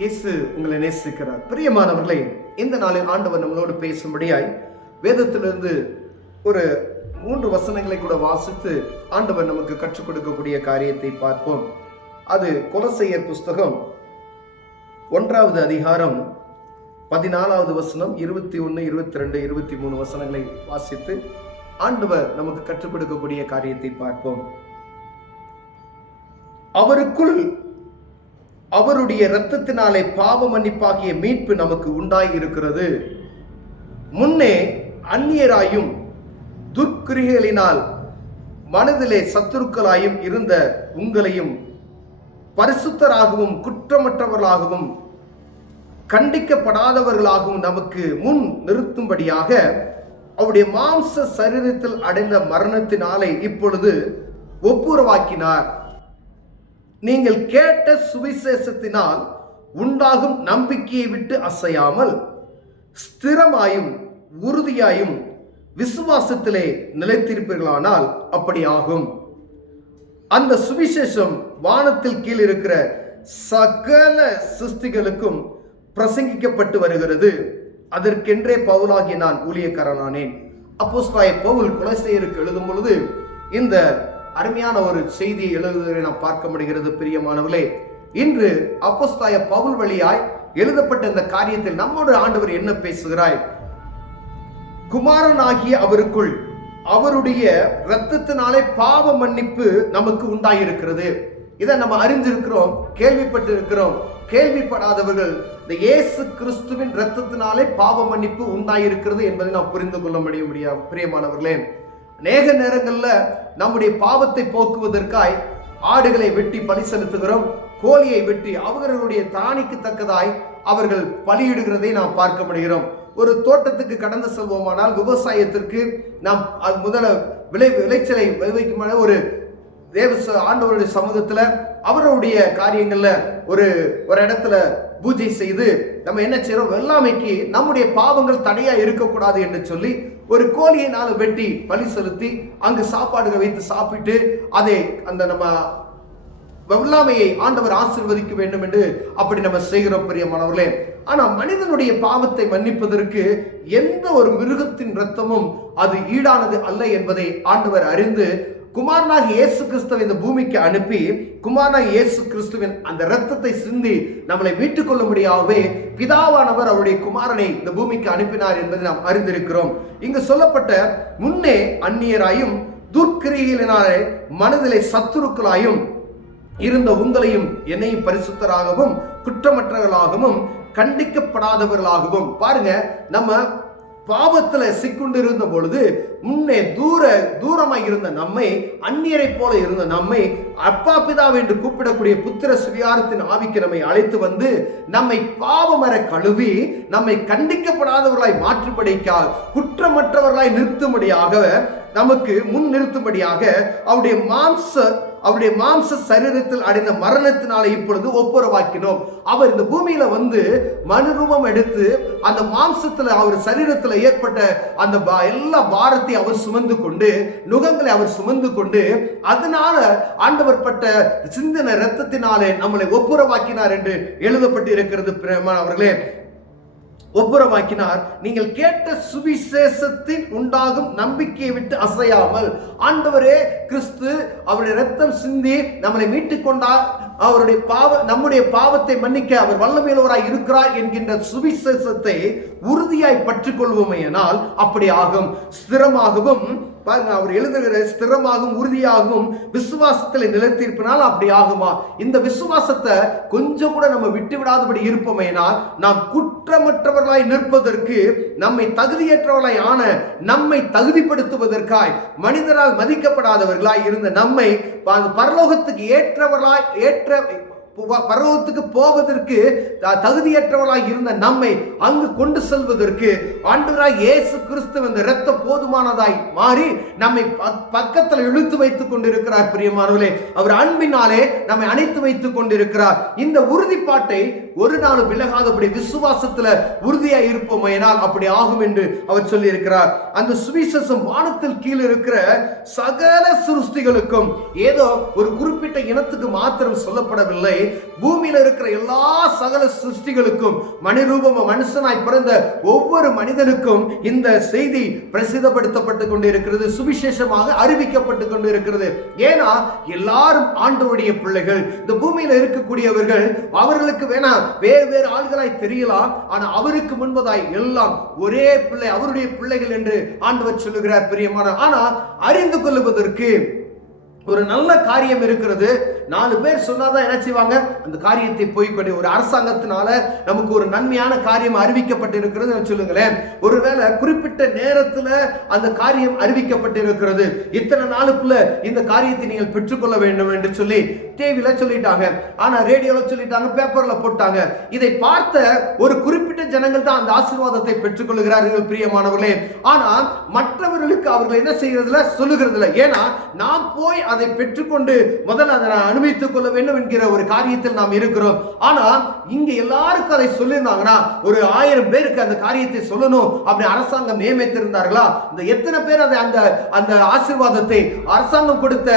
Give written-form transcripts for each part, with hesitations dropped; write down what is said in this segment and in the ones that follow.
இயேசு உங்களை நேசிக்கிறார். பிரியமானவர்களே, இந்த நாளில் ஆண்டவர் நம்மளோடு பேசும்படியாய் வேதத்திலிருந்து ஒரு 3 வசனங்களை கூட வாசித்து ஆண்டவர் நமக்கு கற்றுக் கொடுக்கக்கூடிய காரியத்தை பார்ப்போம். அது கொலோசையர் புஸ்தகம் 1வது அதிகாரம் 14வது வசனம், 21, 22, 23 வசனங்களை வாசித்து ஆண்டவர் நமக்கு கற்றுக் கொடுக்கக்கூடிய காரியத்தை பார்ப்போம். அவருக்குள் அவருடைய இரத்தத்தினாலே பாவ மன்னிப்பாகிய மீட்பு நமக்கு உண்டாய் இருக்கிறது. முன்னே அந்நியராயும் துர்க்கிரிகளினால் மனதிலே சத்துருக்களாயும் இருந்த உங்களையும் பரிசுத்தராகவும் குற்றமற்றவர்களாகவும் கண்டிக்கப்படாதவர்களாகவும் நமக்கு முன் நிறுத்தும்படியாக அவருடைய மாம்ச சரீரத்தில் அடைந்த மரணத்தினாலே இப்பொழுது ஒப்புரவாக்கினார். நீங்கள் கேட்ட சுவிசேஷத்தினால் உண்டாகும் நம்பிக்கையை விட்டு அசையாமல் ஸ்திரமாயும் உறுதியாயும் விசுவாசத்திலே நிலைத்திருப்பீர்களானால் அப்படி ஆகும். அந்த சுவிசேஷம் வானத்தில் கீழ் இருக்கிற சகல சிருஷ்டிகளுக்கும் பிரசங்கிக்கப்பட்டு வருகிறது. அதற்கென்றே பவுலாகிய நான் ஊழியக்காரனானேன். அப்போஸ்தலனாகிய பவுல் கொலோசையருக்கு எழுதும் பொழுது இந்த அருமையான ஒரு செய்தியை எழுதுவதை நாம் பார்க்க முடிகிறது. பிரியமானவர்களே, இன்று அப்போஸ்தலனாகிய பவுல் வழியாய் எழுதப்பட்ட இந்த காரியத்தில் நம்மோடு ஆண்டவர் என்ன பேசுகிறாய்? குமாரனாகிய அவருக்குள் அவருடைய இரத்தத்தினாலே பாவ மன்னிப்பு நமக்கு உண்டாயிருக்கிறது. இதை நம்ம அறிஞ்சிருக்கிறோம், கேள்விப்பட்டு இருக்கிறோம். கேள்விப்படாதவர்கள் இந்த இயேசு கிறிஸ்துவின் இரத்தத்தினாலே பாவ மன்னிப்பு உண்டாயிருக்கிறது என்பதை நாம் புரிந்து கொள்ள முடியாது. பிரியமானவர்களே, அநேக நேரங்களில் நம்முடைய பாவத்தை போக்குவதற்காய் ஆடுகளை வெட்டி பலி செலுத்துகிறோம், கோழியை வெட்டி அவர்களுடைய தானிக்கு தக்கதாய் அவர்கள் பலியிடுகிறதை நாம் பார்க்க முடிகிறோம். ஒரு தோட்டத்துக்கு கடந்து செல்வோமானால் விவசாயத்திற்கு நாம் முதல்ல விளைச்சலை விளைவிக்கும் ஒரு ஆண்டவருடைய சமூகத்துல அவருடைய காரியங்கள்ல ஒரு இடத்துல பூஜை செய்து நம்ம என்ன செய்யறோம், வெள்ளாமைக்கு நம்முடைய பாவங்கள் தடையா இருக்கக்கூடாது என்று சொல்லி ஒரு கோழியை 4 வெட்டி பலி செலுத்தி அங்கு சாப்பாடுகள் வைத்து சாப்பிட்டு அதை அந்த நம்ம வெள்ளாமையை ஆண்டவர் ஆசீர்வதிக்க வேண்டும் என்று அப்படி நம்ம செய்கிறோம். பிரியமானவர்களே, ஆனா மனிதனுடைய பாவத்தை மன்னிப்பதற்கு எந்த ஒரு மிருகத்தின் இரத்தமும் அது ஈடானது அல்ல என்பதை ஆண்டவர் அறிந்து குமாரனாகிய இயேசு கிறிஸ்துவை இந்த பூமிக்கு அனுப்பி குமாரனாகிய இயேசு கிறிஸ்துவின் அந்த இரத்தத்தை சிந்தி நம்மளை மீட்டுக் கொள்ள முடியாவே பிதாவானவர் அவருடைய குமாரனை இந்த பூமிக்கு அனுப்பினார் என்பதை நாம் அறிந்திருக்கிறோம். இங்கு சொல்லப்பட்ட முன்னே அந்நியராயும் துர்க்கிரிகளினாலே மனதிலே சத்துருக்களாயும் இருந்த உங்களையும் என்னையும் பரிசுத்தராகவும் குற்றமற்றவர்களாகவும் கண்டிக்கப்படாதவர்களாகவும். பாருங்க, நம்ம பாவத்துல சிக்குண்டு இருந்த பொழுது முன்னே தூரமாய் இருந்த நம்மை, அந்நியரை போல இருந்த நம்மை அப்பா பிதாவை என்று கூப்பிடக்கூடிய புத்திர சுவிகாரத்தின் ஆவிக்கு நம்மை அழைத்து வந்து நம்மை பாவமர கழுவி நம்மை கண்டிக்கப்படாதவர்களாய் மாற்றும்படிக்காக குற்றமற்றவர்களாய் நிறுத்தும்படியாக நமக்கு முன் நிறுத்தும்படியாக அவருடைய மாம்ச சரீரத்தில் அடைந்த மரணத்தினாலே இப்பொழுது ஒப்புரவாக்கினோம். அவர் இந்த பூமியில வந்து மனுரூபம் எடுத்து அந்த மாம்சத்துல அவர் சரீரத்தில் ஏற்பட்ட அந்த எல்லா பாரத்தை அவர் சுமந்து கொண்டு, நுகங்களை அவர் சுமந்து கொண்டு, அதனால ஆண்டவர் பட்ட சிந்தன இரத்தத்தினாலே நம்மளை ஒப்புரவாக்கினார் என்று எழுதப்பட்டு இருக்கிறது. அவர்களே, ஒப்புரவாக்கினார். நீங்கள் கேட்ட சுவிசேஷத்தின் உண்டாகும் நம்பிக்கையை விட்டு அசையாமல், ஆண்டவரே கிறிஸ்து அவருடைய இரத்தம் சிந்தி நம்மளை மீட்டுக் கொண்டார், நம்முடைய பாவத்தை மன்னிக்க அவர் வல்லமையுள்ளவராய் இருக்கிறார் என்கின்ற சுவிசேஷத்தை உறுதியாய் பற்றிக் கொள்வோமேயானால் அப்படி ஆகும். ஸ்திரமாகவும், பாருங்க, அவர் எழுதுகிற ஸ்திரமாகவும் உறுதியாகவும் விசுவாசத்தில் நிலைத்திருப்பினால் அப்படி ஆகுமா? இந்த விசுவாசத்தை கொஞ்சம் கூட நம்ம விட்டு விடாதபடி இருப்போமேனால் நாம் குற்றமற்றவர்களாய் நிற்பதற்கு, நம்மை தகுதியற்றவர்களாய் ஆன நம்மை தகுதிப்படுத்துவதற்காய் மனிதரால் மதிக்கப்படாதவர்களாய் இருந்த நம்மை பரலோகத்துக்கு பரலோகத்துக்கு போவதற்கு தகுதியற்றவர்களாய் இருந்த நம்மை அங்கு கொண்டு செல்வதற்கு ஆண்டவராகிய இயேசு கிறிஸ்து அந்த இரத்தம் போதுமானதாய் மாறி நம்மை பக்கத்தில் இழுத்து வைத்துக் கொண்டிருக்கிறார். பிரியமானவர்களே, அவர் அன்பினாலே நம்மை அணைத்து வைத்துக் கொண்டிருக்கிறார். இந்த உறுதிப்பாட்டை ஒரு நாள் விலகாதபடி விசுவாசத்துல உறுதியா இருப்போமையினால் அப்படி ஆகும் என்று அவர் சொல்லி இருக்கிறார். அந்த சுவிசேஷம் வானத்தில் கீழ் இருக்கிற சகல சிருஷ்டிகளுக்கும், ஏதோ ஒரு குறிப்பிட்ட இனத்துக்கு மாத்திரம் சொல்லப்படவில்லை, பூமியில இருக்கிற எல்லா சகல சிருஷ்டிகளுக்கும் மனுஷனாய் பிறந்த ஒவ்வொரு மனிதனுக்கும் இந்த செய்தி பிரசித்தப்படுத்தப்பட்டு கொண்டிருக்கிறது, சுவிசேஷமாக அறிவிக்கப்பட்டு கொண்டிருக்கிறது. ஏன்னா எல்லாரும் ஆண்டவருடைய பிள்ளைகள். இந்த பூமியில இருக்கக்கூடியவர்கள் அவர்களுக்கு வேணா வேறு வேறு ஆள்களாய் தெரியலாம், ஆனா அவருக்கு முன்பதாய் எல்லாம் ஒரே பிள்ளை, அவருடைய பிள்ளைகள் என்று ஆண்டவர் சொல்லுகிறார் பிரியமான. ஆனா அறிந்து கொள்வதற்கு ஒரு நல்ல காரியம் இருக்கிறது. 4 பேர் சொன்னாதான் என்ன செய்வாங்க, அந்த காரியத்தை போய்கொண்டு ஒரு அரசாங்கத்தினால நமக்கு ஒரு நன்மையான காரியம் அறிவிக்கப்பட்டிருக்கிறது சொல்லுங்களேன். ஒருவேளை குறிப்பிட்ட நேரத்தில் அந்த காரியம் அறிவிக்கப்பட்டிருக்கிறது, இத்தனை நாளுக்குள்ள இந்த காரியத்தை நீங்கள் பெற்றுக்கொள்ள வேண்டும் என்று சொல்லி டிவில சொல்லிட்டாங்க, ஆனா ரேடியோல சொல்லிட்டாங்க, பேப்பர்ல போட்டாங்க. இதை பார்த்த ஒரு குறிப்பிட்ட ஜனங்கள் தான் அந்த ஆசீர்வாதத்தை பெற்றுக்கொள்கிறார்கள் பிரியமானவர்களே. ஆனா மற்றவர்களுக்கு அவர்கள் என்ன செய்யறதுல சொல்லுகிறதுல. ஏன்னா நாம் போய் அதை பெற்றுக்கொண்டு முதல்ல அதை அனுபவித்துக் கொள்ள வேண்டும் என்கிற ஒரு காரியத்தில் நாம் இருக்கிறோம். ஆனா இங்க எல்லாருக்கும் அதை சொல்லியிருந்தாங்கன்னா ஒரு 1000 பேருக்கு அந்த காரியத்தை சொல்லணும் அப்படி அரசாங்கம் நியமித்திருந்தார்களா? இந்த எத்தனை பேர் அதை அந்த ஆசீர்வாதத்தை அரசாங்கம் கொடுத்த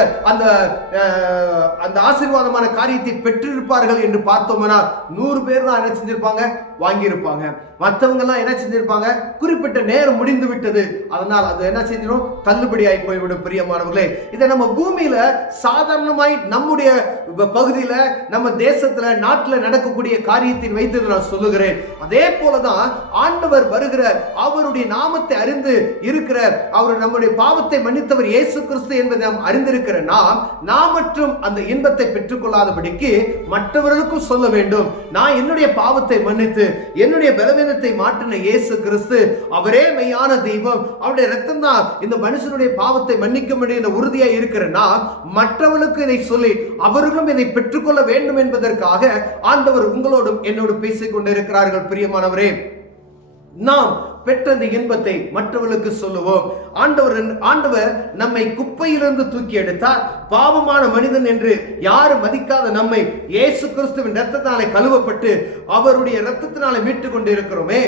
அந்த ஆசீர்வாதமான காரியத்தை பெற்றிருப்பார்கள் என்று பார்த்தோம்னா 100 பேர் தான் என்ன செஞ்சிருப்பாங்க, வாங்கியிருப்பாங்க. மற்றவங்க எல்லாம் என்ன செஞ்சிருப்பாங்க, குறிப்பிட்ட நேரம் முடிந்து விட்டது, அதனால் அது என்ன செஞ்சிடும், தள்ளுபடியாய் போய்விடும் பிரியமானவர்களே. இதை நம்ம பூமியில சாதாரணமாய் நம்முடைய பகுதியில நம்ம தேசத்துல நாட்டில் நடக்கக்கூடிய காரியத்தை வைத்து நான் சொல்லுகிறேன். அதே போலதான் ஆண்டவர் வருகிற அவருடைய நாமத்தை அறிந்து இருக்கிற அவர் நம்முடைய பாவத்தை மன்னித்தவர் இயேசு கிறிஸ்து என்பதை நாம் அறிந்திருக்கிற நாம் மற்றும் அந்த இன்பத்தை பெற்றுக்கொள்ளாதபடிக்கு மற்றவர்களுக்கும் சொல்ல வேண்டும். நான் என்னுடைய பாவத்தை மன்னித்து என்னுடைய பலவீனத்தை மாற்றின இயேசு கிறிஸ்து அவரே மெய்யான தெய்வம், அவருடைய ரத்தம் தான் இந்த மனுஷனுடைய பாவத்தை மன்னிக்க முடியும் உறுதியாக இருக்கிறனா மற்றவர்களுக்கு இதை சொல்லி அவர்களும் இதை பெற்றுக்கொள்ள வேண்டும் என்பதற்காக ஆண்டவர் உங்களோடும் என்னோடு பேசிக் கொண்டிருக்கிறார்கள் பிரியமானவரே. நாம் பெற்ற இந்த இன்பத்தை மற்றவர்களுக்கு சொல்லுவோம். ஆண்டவர் நம்மை குப்பையிலிருந்து தூக்கி எடுத்தார். பாவமான மனிதன் என்று யாரும் மதிக்காத நம்மை இயேசு கிறிஸ்துவின் இரத்தத்தினாலே கழுவப்பட்டு அவருடைய இரத்தத்தினாலே மீட்டுக் கொண்டு இருக்கிறோமே.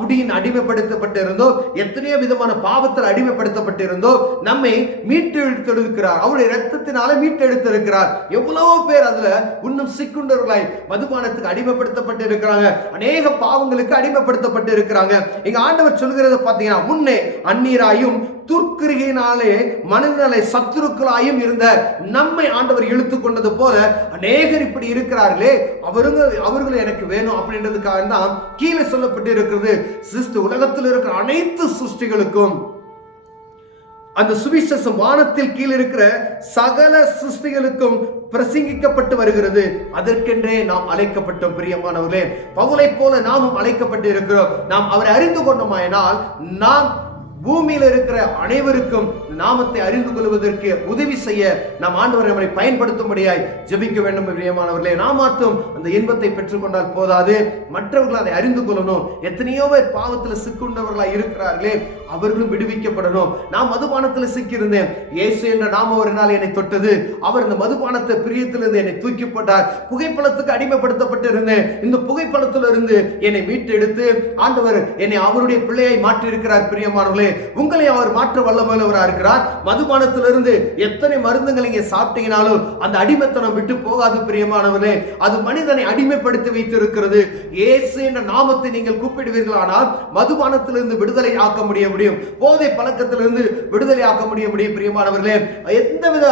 குடியின் அடிமைப்படுத்தப்பட்டு இருந்தோ, எத்தனையோ விதமான பாவத்தில் அடிமைப்படுத்தப்பட்டு இருந்தோ நம்மை மீட்டு எடுத்திருக்கிறார், அவருடைய இரத்தத்தினாலே மீட்டு எடுத்திருக்கிறார். எவ்வளவோ பேர் அதுல இன்னும் சிக்குண்டவர்களாய் மதுபானத்துக்கு அடிமைப்படுத்தப்பட்டு இருக்கிறாங்க, அநேக பாவங்களுக்கு அடிமைப்படுத்தப்பட்டு இருக்கிறாங்க. இங்க ஆண்டவர் சொல்கிறது பாத்தீங்கன்னா, முன்னே அந்நீராயும் துர்க்கிரியினாலே மனிதனை சத்துருக்களாயும் இருந்த நம்மை ஆண்டவர் இழுத்து கொண்டது போல அநேகர் இப்படி இருக்கிறார்களே, அவர்களும் எனக்கு வேணும் அப்படின்றதுக்காக தான் கீழே சொல்லப்பட்டு இருக்கிறது. உலகத்தில் இருக்கிற அனைத்து சிருஷ்டிகளுக்கும் அந்த சுவிசேஷம் வானத்தில் கீழ் இருக்கிற சகல சிருஷ்டிகளுக்கும் பிரசங்கிக்கப்பட்டு வருகிறது. அதற்கென்றே நாம் அழைக்கப்பட்டோம் பிரியமானவர்களே. பவுலை போல நாமும் அழைக்கப்பட்டு இருக்கிறோம். நாம் அவரை அறிந்து கொண்டோமாயினால் நாம் பூமியில் இருக்கிற அனைவருக்கும் நாமத்தை அறிந்து கொள்வதற்கு உதவி செய்ய நாம் ஆண்டவர் நம்மை பயன்படுத்தும்படியாய் ஜெபிக்க வேண்டும் பிரியமானவர்களே. நாம் மாற்றும் அந்த இன்பத்தை பெற்றுக்கொண்டால் போதாது, மற்றவர்கள் அதை அறிந்து கொள்ளணும். எத்தனையோ பேர் பாவத்தில் சிக்குண்டவர்களாய் இருக்கிறார்களே, அவர்களும் விடுவிக்கப்படணும். நான் மதுபானத்தில் சிக்கியிருந்தேன், இயேசு என்ற நாம ஒரு நாள் என்னை தொட்டது, அவர் இந்த மதுபானத்தை பிரியத்திலிருந்து என்னை தூக்கி போட்டார். புகைப்பழத்துக்கு அடிமைப்படுத்தப்பட்டு இருந்தேன், இந்த புகைப்பழத்திலிருந்து என்னை மீட்டு எடுத்து ஆண்டவர் என்னை அவருடைய பிள்ளையை மாற்றி இருக்கிறார் பிரியமானவர்களே. உங்களை அவர் மாற்ற வல்லமையுள்ளவராக இருக்கிறார். மதுபானத்திலிருந்து எத்தனை மருந்துகள் இங்கே சாப்பிட்டீங்கனாலும் அந்த அடிமைத்தனம் விட்டு போகாது பிரியமானவர்களே. அது மனிதனை அடிமைப்படுத்தி வைத்திருக்கிறது. இயேசு என்ற நாமத்தை நீங்கள் கூப்பிடுவீர்களானால் மதுபானத்திலிருந்து விடுதலை ஆக்க முடியும், போதை பழக்கத்திலிருந்து விடுதலை ஆக்க முடியும் பிரியமானவர்களே. எந்தவித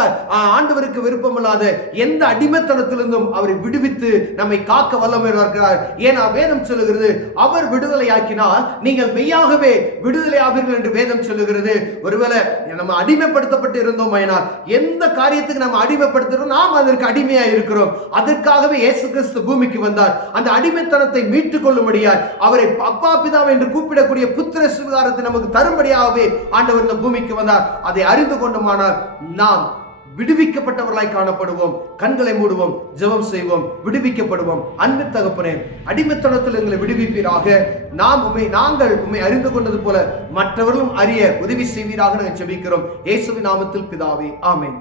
ஆண்டவருக்கு விருப்பமில்லாத எந்த அடிமைத்தனத்திலிருந்தும் அவரை விடுவித்து நம்மை காக்க வல்லமையுள்ளவராக இருக்கிறார். ஏன்னா வேதம் சொல்லுகிறது, அவர் விடுதலை ஆக்கினால் நீங்கள் மெய்யாகவே விடுதலை ஆவீர்கள் என்று வேதம் சொல்லுகிறது. ஒருவேளை நம்ம அடிமைப்படுத்தப்பட்டு இருந்தோம், எந்த காரியத்துக்கு நம்ம அடிமைப்படுத்துறோம், நாம் அதற்கு அடிமையா இருக்கிறோம். அதற்காகவே இயேசு கிறிஸ்து பூமிக்கு வந்தார். அந்த அடிமைத்தனத்தை மீட்டுக் கொள்ளும்படியாய் அவரை அப்பா பிதாவை என்று கூப்பிடக்கூடிய புத்திர சுகாரத்தை நமக்கு தரும்படியாகவே ஆண்டவர் இந்த பூமிக்கு வந்தார். அதை அறிந்து கொண்டோமானால் நாம் விடுவிக்கப்பட்டவர்களாய் காணப்படுவோம். கண்களை மூடுவோம், ஜெபம் செய்வோம், விடுவிக்கப்படுவோம். அன்பு தகப்பனே, அடிமைத்தனத்தில் எங்களை விடுவிப்பீராக. நாங்கள் உம்மை அறிந்து கொண்டது போல மற்றவர்களும் அறிய உதவி செய்வீராக நாங்கள் ஜெபிக்கிறோம். இயேசுவின் நாமத்தில் பிதாவே, ஆமென்.